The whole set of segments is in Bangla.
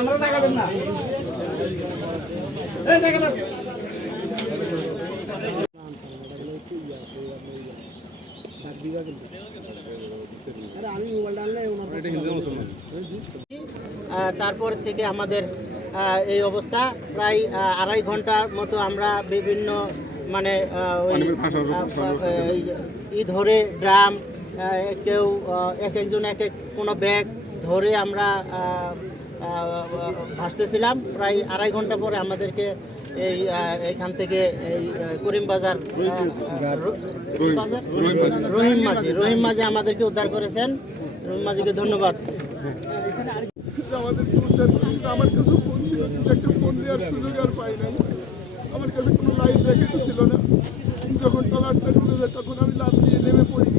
আমরা টাকা দেন না এই টাকা দাও তারপর থেকে আমাদের এই অবস্থা প্রায় 2.5 ঘন্টার মতো আমরা বিভিন্ন মানে ই ধরে ড্রাম কেউ একজন এক এক কোনো ব্যাগ ধরে আমরা ভাসতেছিলাম। প্রায় 2.5 ঘন্টা পরে আমাদেরকে এইখান থেকে এই করিমবাজার রহিম মাঝি আমাদেরকে উদ্ধার করেছেন। রহিম মাঝিকে ধন্যবাদ। আমাদেরকে উদ্ধার করেছে। আমার কাছে ফোন ছিল কিন্তু একটা ফোন দেওয়ার সুযোগ আর পাই নাই। আমার কাছে কোনো লাইফ জ্যাকেটও ছিল না। যখন ট্রলারটা ডুবে যায় তখন আমি লাফ দিয়ে নেমে পড়ি।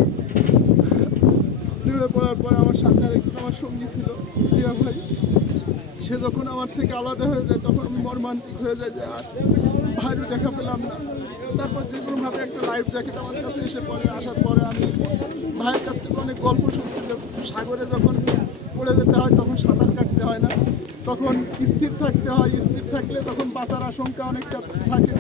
নেমে পড়ার পর আমার সাথে আরেকজন আমার সঙ্গী ছিল জিয়া ভাই। সে যখন আমার থেকে আলাদা হয়ে যায় তখন আমি মর্মান্তিক হয়ে যায় যে আর ভাইরও দেখা পেলাম না। তারপর যে কোনোভাবে একটা লাইফ জ্যাকেট আমার কাছে এসে পড়ে। আসার পরে আমি ভাইয়ের কাছ থেকে অনেক গল্প শুনছি যে সাগরে যখন পড়ে যেতে হয় তখন সাঁতার কাটতে হয় না, তখন স্থির থাকতে হয়। স্থির থাকলে তখন বাঁচার আশঙ্কা অনেকটা থাকে।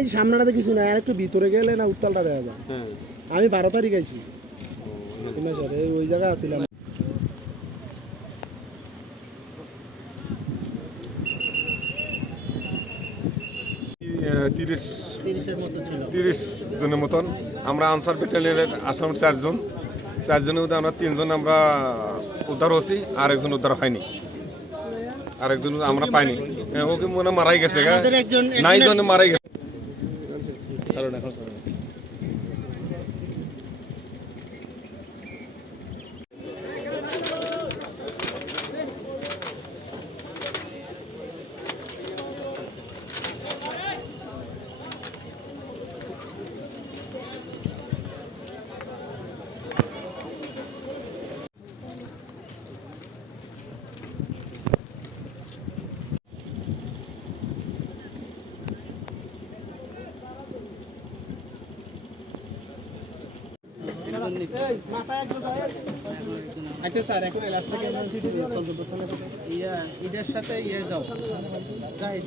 এই সামনাটাতে কিছু না, আর একটু ভিতরে গেলে না উত্তালটা দেখা যায়। আমি 12 তারিখ আইছি ওই জায়গায় আছিলাম। তিরিশ জনের মতন আমরা আনসার ব্যাটালিয়নের আসাম 4 জন। 4 জনের মধ্যে আমরা 3 জন আমরা উদ্ধার হচ্ছি, আর একজন উদ্ধার হয়নি, আর একজন আমরা পাইনি। ওকে মনে মারাই গেছে, 9 জনে মারাই গেছে। আচ্ছা স্যার, এখন এলাচ থেকে ঈদের সাথে যাও জাহিদ